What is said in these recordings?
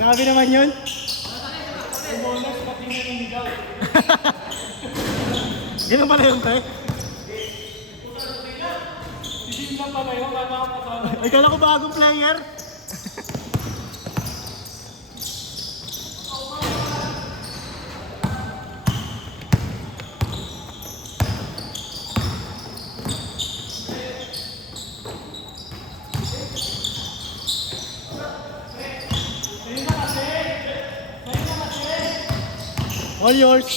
Grabe naman yun. Ganun pala yung tayo. Ay, kala ko bagong player. All yours.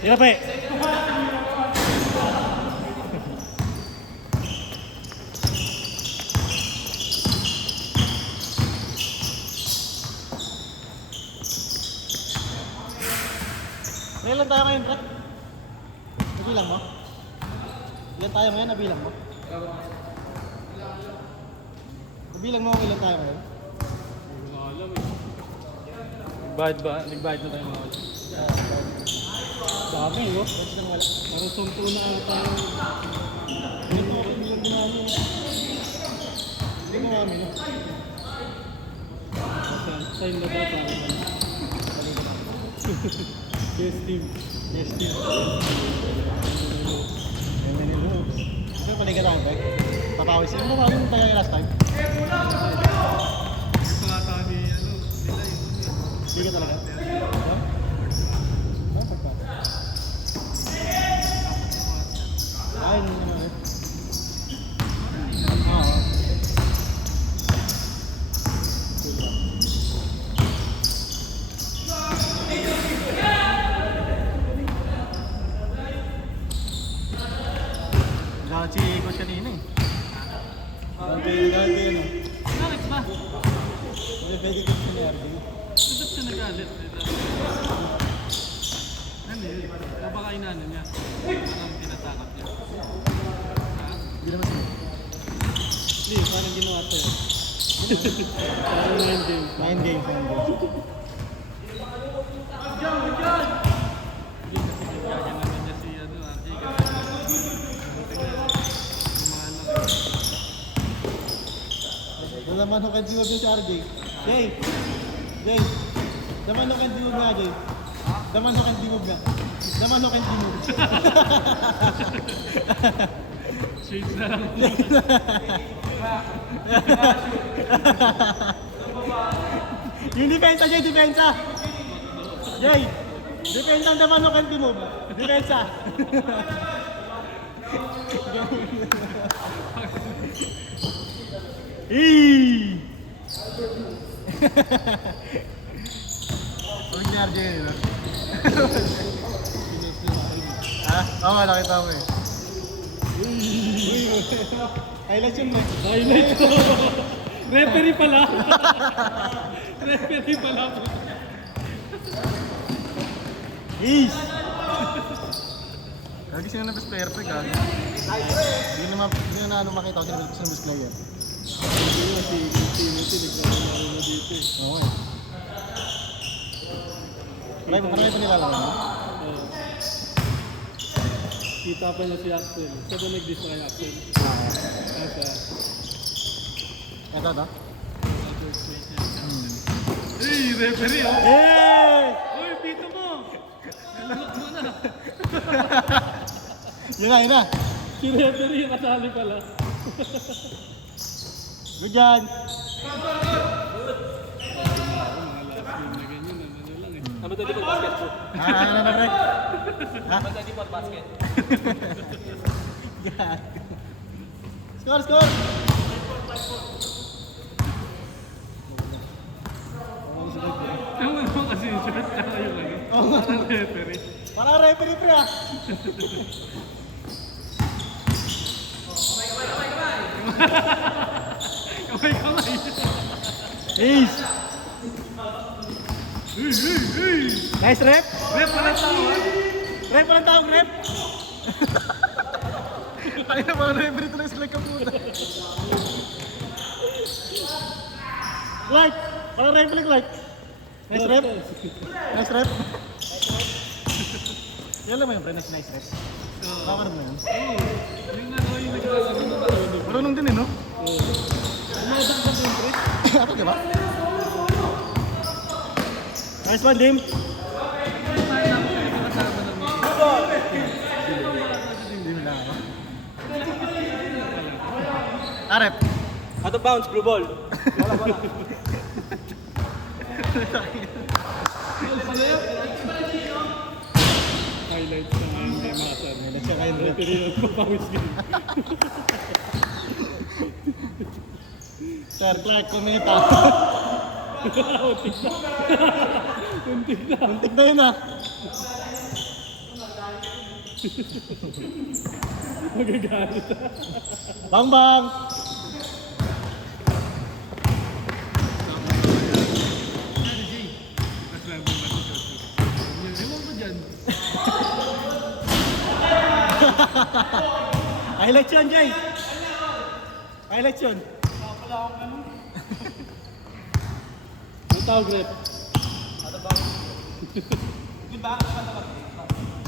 Iya, Pe. Ilan tayo ngayon, Pre? Nabilang mo? Ilan tayo ngayon? Nabilang mo? Nabilang mo kung ilan tayo ngayon? Nagbayad ba? Nagbayad na tayo mga wala. Sabi, no? Parang sumpo na ata yung... Hindi mo lang ginamit. Hindi mo kami, no? Sign na ba tayo? Yes, team. Yes, team. Ito pala ka tayo, Pre? Papawis. Ano ba yung tayo last time? Sabi, ano, sila yun. Hindi ka talaga? Ay, hindi naman eh. Oo. Lahat si Coach kanina eh. Dati ano. Bakit ba? Pwede ka si RD. Ba't siya nagalit? Ano yun? Baka inano niya. Parang tinatakot niya. Ha? Hindi naman siya. Hindi, parang ginawa sa'yo. Parang mind game. Mind game. Gagyan naman niya si ano, RJ. Buti nga, lumalang. Laman ho kan diwag yung si RJ. Jay! Jay! Laman ho kan diwag nga, Jay. Laman ho kan diwag nga. Laman ho kan diwag. Shades na lang. Yung depensa, Jay, depensa! Jay! Depensa ang laman ho kan diwag. Depensa! Eee! Huwag niya RJ yun, no? Ha? Oo, nakita mo eh. Highlights yun, eh. Highlight ko. Referee pala. Referee pala. Eesh! Lagi sila na best player pa, gago. Hindi na ano makita ko sila best player. Hindi nga si Timothy, nagkaroon na dito eh. Oo eh. Marami pa nilalaro, no? Kita pa niya si Axel. Siya ba nag-diss kay Axel? Kaya Ito. hey, referee oh! Hey! Uy, pito mo! Nalunok mo na! Yun na. Si referee kasali pala. Good yan. Madali pag basket po. Ano na, Greg? Ha? Madali pag basket. Yan. Score! Yung ano kasi yung short tsaka yung ano. Parang referee. Parang referee pre ah. Kamay. Ace! Nice rep! Rep pala tao ah. Rep, walang tawag, rep! Tayo na mga referee ito na sila kaputa. Clark! Parang referee, Clark. Nice rep. Nice rep. Yan lang mo yun, pre. Nice rep. Baka mo yun. Yung ano, yung naglalaro na tayo. Marunong din eh, no? Umadakdak yung pre. Ako, di ba? Nice one, Dim. Hindi mo na ako. Arep. Out of bounds, blue ball. Highlights na ngayon kay Masan. Highlights siya ngayon, rep. Referee at papawis game. Sir Clark, kumita. Kuntik na. Muntik na yun ah. Magagalit. Bang bang! Ewan ko dyan. Highlights yun, Jay! Highlights yun. Ang tawag rep.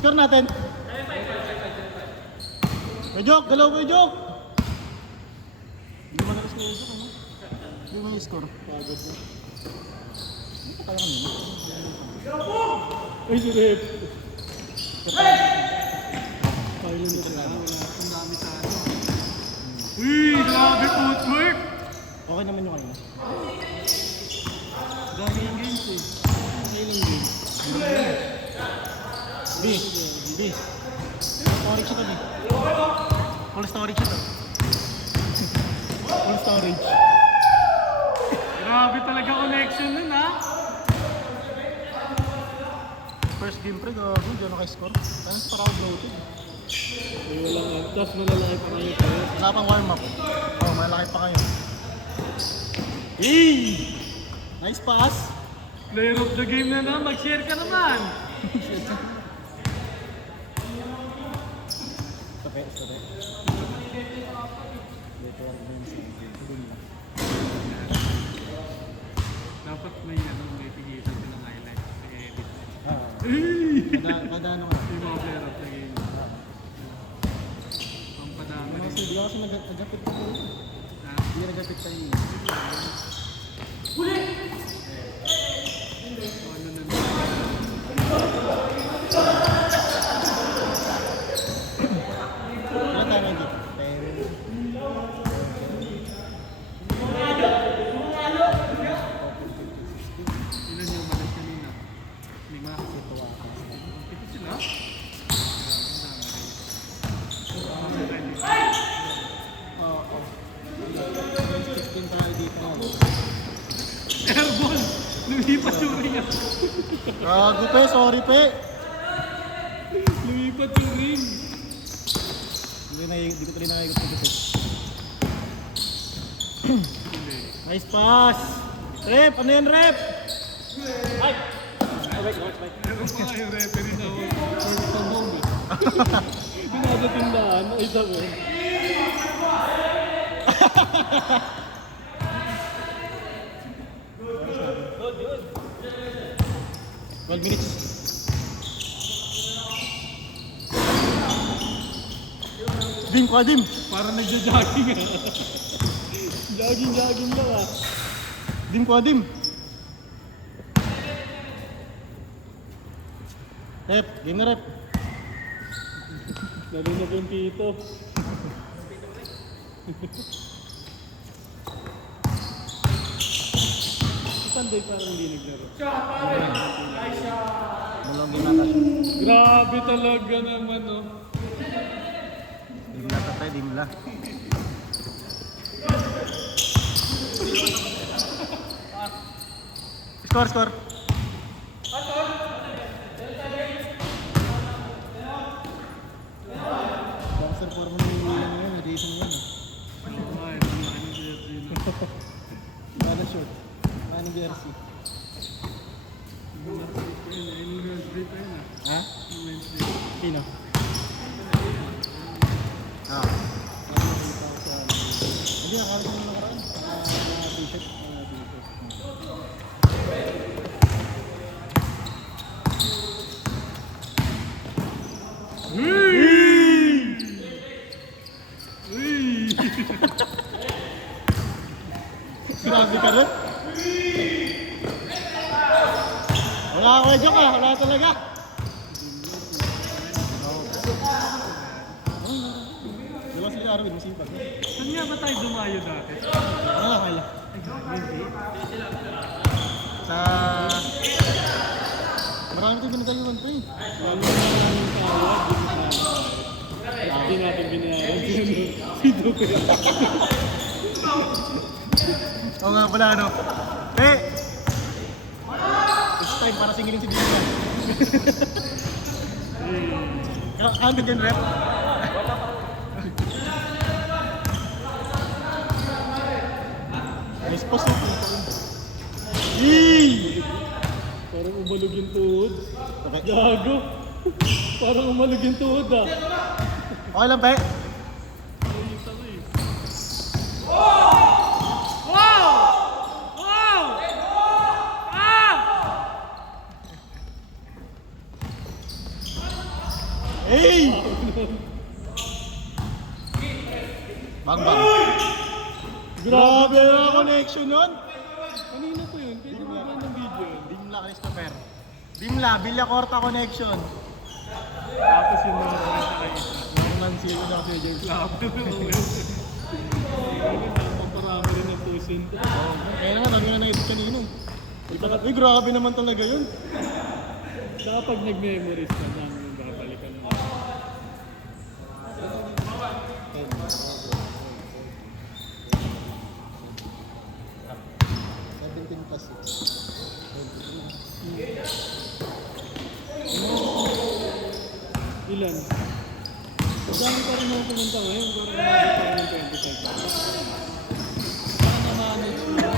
Score natin. May joke, galaw may joke. Hindi mo na-score yung joke, ano? Hindi mo na-score. Pagod mo. Hindi ka kaya kanina. Ay, si rep. Silent na siya. Wala akong dami sa ano. Uy, grabe footwork! Okay naman yung kanina. Dami yung games eh. Ilang games? B. B. Storage ito, B. Full storage ito. Full storage. Grabe talaga connection nun ha. First game pre, gago. Diyan ako score. Parang parang bloated. Ay, walang ano. Tapos malalaki pa kayo tayo. Wala pang warm up. Oh, malaki pa kayo. Hey! Nice pass. Player of the game na na. Mag-share ka naman. Stop. Dito ako din sa dun lang. Dapat may ano, may pigitan ka ng highlights. Nag-edit. Ah. Kada ano ka. Yung mga player of the game. Pampadami rin. Hindi ako kasi nag-agapit ko. Ha? Hindi nag-agapit kayo. Ano na Wala tayo dito. Ilan yung balas kanina? 5. Ito ako. Ito sila? Oo. 16 tayo dito. Airball! Lumipat yung ring. Gago pe, sorry pe. Lumipat yung ring. Hindi ko tuloy nakikot ko kasi. Hindi. Nice pass. Rep, ano yan rep? Ay! Meron pa nga yung referee na first from home eh. Pinasa tindahan, nakita ko. Good. 12 minutes. Dim ko, Dim. Parang nagja-jogging ah. Jogging lang ah. Dim ko, Dim. Rep, game na rep. Lalo na po yung tito. Panday parang hindi naglaro. Dalawang game nata siya. Grabe talaga naman oh. Dim nata tayo, dim la. Score. Boxer form mo yung Jason yun eh. Oo nga, ang laki ng jersey no. Bada short. Manang jersey. Yung Wednesday pa yun ah. Ha? Yung Wednesday. talaga. Diba si Arwin, masipag. Saan nga ba tayo dumayo dati? Kala. Hindi. Sa... Marami tayo binagayuan pa eh. Lalo na yung tawad, hindi natin binayaran si Dupe. Oo nga pala ano. It's time para singilin si Bina. Ang ganda yung rep. Nice post yung Parang umalog yung tuhod. Okay. Gago. Parang umalog yung tuhod ah. Okay lang, pe. Nakita ko eh. Wow! Wow! Ah! Hey! Bang bang. Grabe na connection nun. Kanina po yun. Pwede mo ba ng video? Dimla Christopher. Dimla, Villacorta connection. Tapos yung mga nakakaisa. Norman Silo na si James. Laban na ulit. Napaparami rin ang pusin. Kaya naman, dami na naisip kanina. Uy, grabe naman talaga yun. Kapag nag-memories ka lang, yung babalikan mo. 17 plus 6. Ilan? Madami pa rin ako pumunta ngayon. Parang nakita ko ng 25. Sana na-manage mo.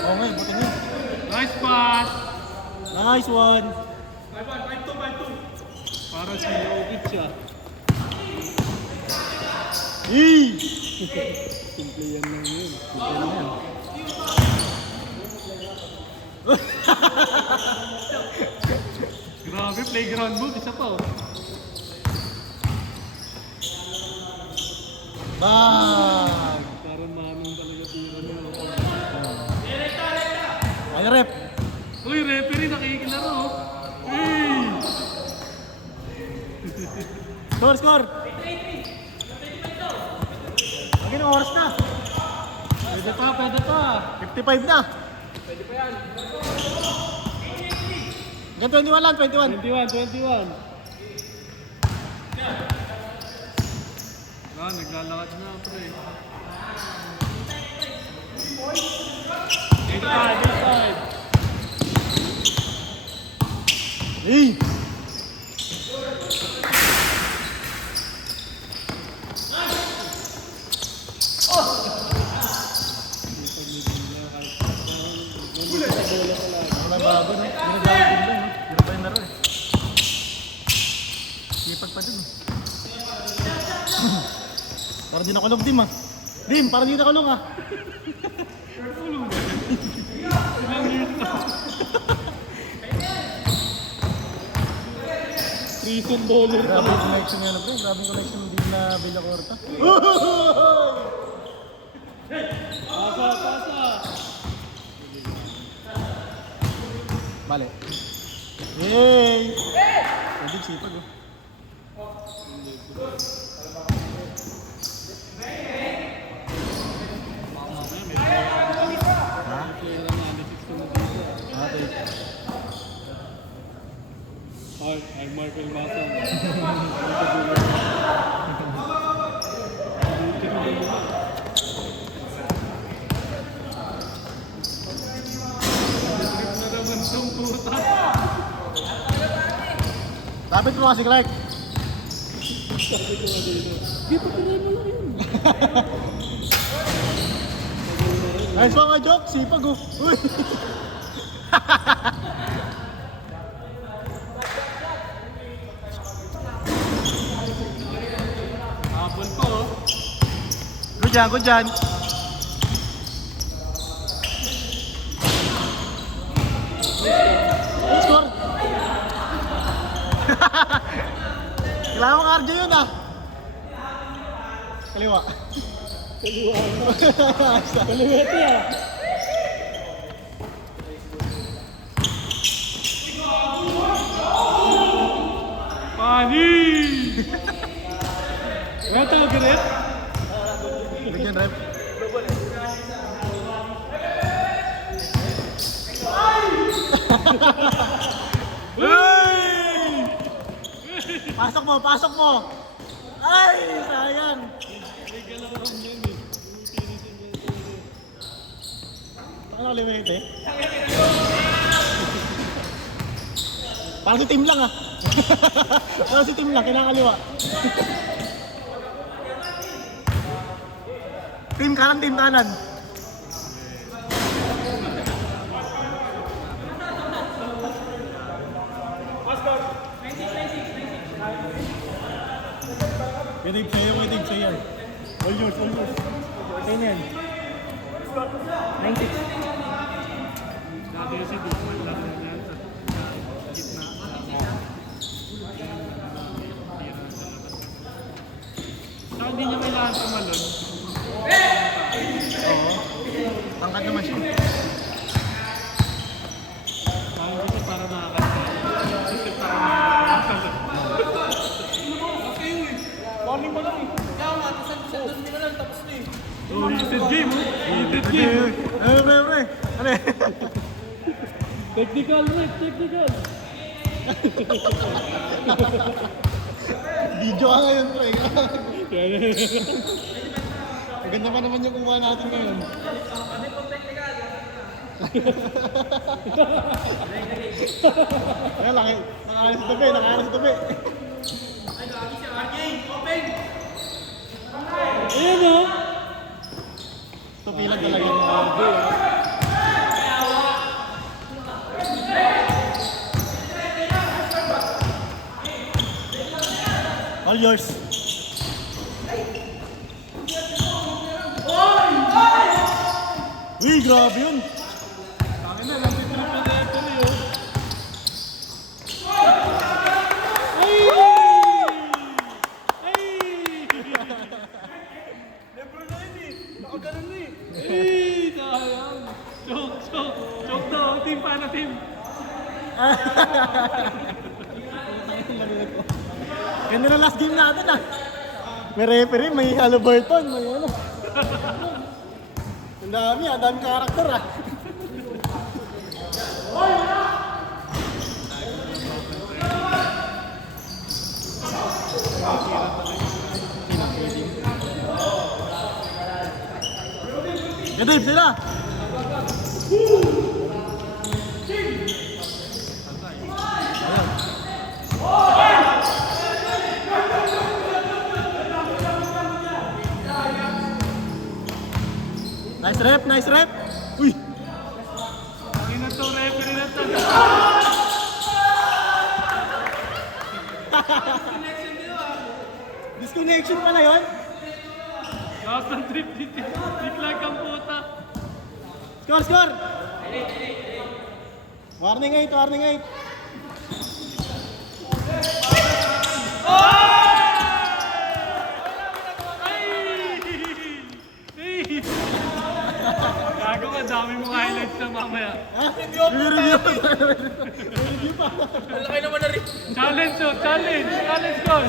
Oo nga, buti niya. Nice pass! Nice one. 5-1, 5-2, 5-2. Para si Jokic siya. Hey! Simple yan lang yun. Simple lang yan. Grabe, playground move. Isa pa oh. Bang! Parang manong talaga tira niya. Ano rep? Uy, referee nakikilaro oh. Hey! Score, score! Lagi ng oras na. Pwede pa, pwede pa. 55 na. Pwede pa yan. Hanggang 21 lang, 21. 21. Ah, naglalakad na pre. Inside. Hey! Wala bago no? Ginagawa din lang. Ginagawa pa yung laro eh. Sipag pa dun. Para di nakulog Dim ah. Dim, para di nakulog ah. Prison baller pa. Grabe yung connection yan pre. Grabe yung connection din na Villacorta. Pasa. Bale. Yay! Pwede sipag oh. Ha? Player analysis ko na dito. Okay. Ay, Michael Mason. Trip na naman itong puta. Lapit mo kasi Clark. Sabi ko nga dito. Di pa tuloy mo lang yun. Nice mga joke, sipag oh. Uy! Habol pa oh. Good dyan, good dyan. Good score. Kailangan mo RJ yun ah. Kaliwa. Kaliwa mo. Kaliwete ah. Wala tawag rin? Bigyan rep. Hey! Pasok mo, pasok mo! Ay, sayang! May galawan yan eh. Baka nakalimit eh. Parang si Tim lang ah. Parang si Tim lang, kinakaliwa. Tim kanan, Tim kanan. Kitib sa'yo, kitib sa'yo. All yours, all yours. Kaya yan. 96. Dati kasi duman lang na yan sa gitna. Tira sa labas. Saka hindi niya kailangan tumalon. Oo. Angkat naman siya. Parang kasi para nakakanta. Kasi para nakakanta. Morning mo lang eh. Kaya nga, sandun mo na lang, tapos na eh. Oh, heated game, oh. Heated game. Pre. Ano eh? Technical, Rick. Technical. Video ka ngayon, pre. Kaya Maganda pa naman yung kuha natin ngayon. Kaya laki. Nakaharas sa tabi, nakaharas sa tabi. Ayan oh. Tupilan talaga yung RJ. All yours. Uy, grabe yun. Akin na, lang triple na referee oh. Ay! Ay! Lebron na yun eh. Nakaganon na eh. Ay! Sayang. Choke daw. Team pa na team. Ganda na last game natin ah. May referee, may Halliburton, may ano. Ang dami karakter ah. Gadib sila! Nice rep! Uy! Ang ina to, referee na to. Disconnection pala yun? Lakas ng trip dito. Biglag ang puta. Score! Warning 8. Gago ka, dami mong highlights na mamaya. Ha? Review pa. Ang laki naman na rin. Challenge oh, challenge goal.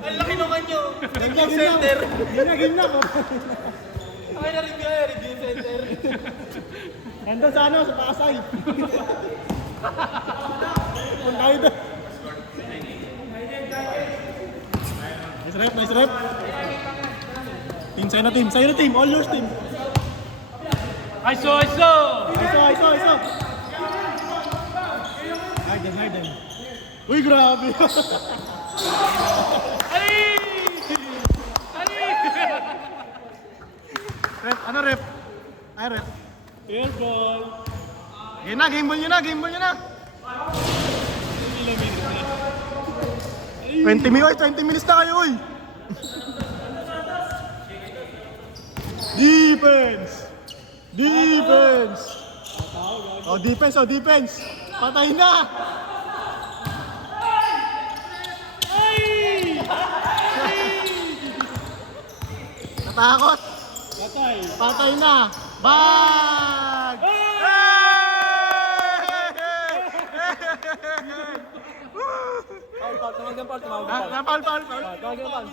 Ang laki naman nyo. Game na. Ay na review center. Nandun sa sa Pasay. Kung tayo doon. Nice rep. Team, sa'yo na team. All yours team. ISO! ISO. Harden. Uy, grabe. Ay! Rep, ano rep? Ay, rep. Air ball. Game ball nyo na. Ilang minutes na? 20 minutes na kayo, uy. Defense. Defense. Patay na. Ay! Natakot. Patay na. Bag! Tumawag ng Paul. Paul. Tumawag ng Paul.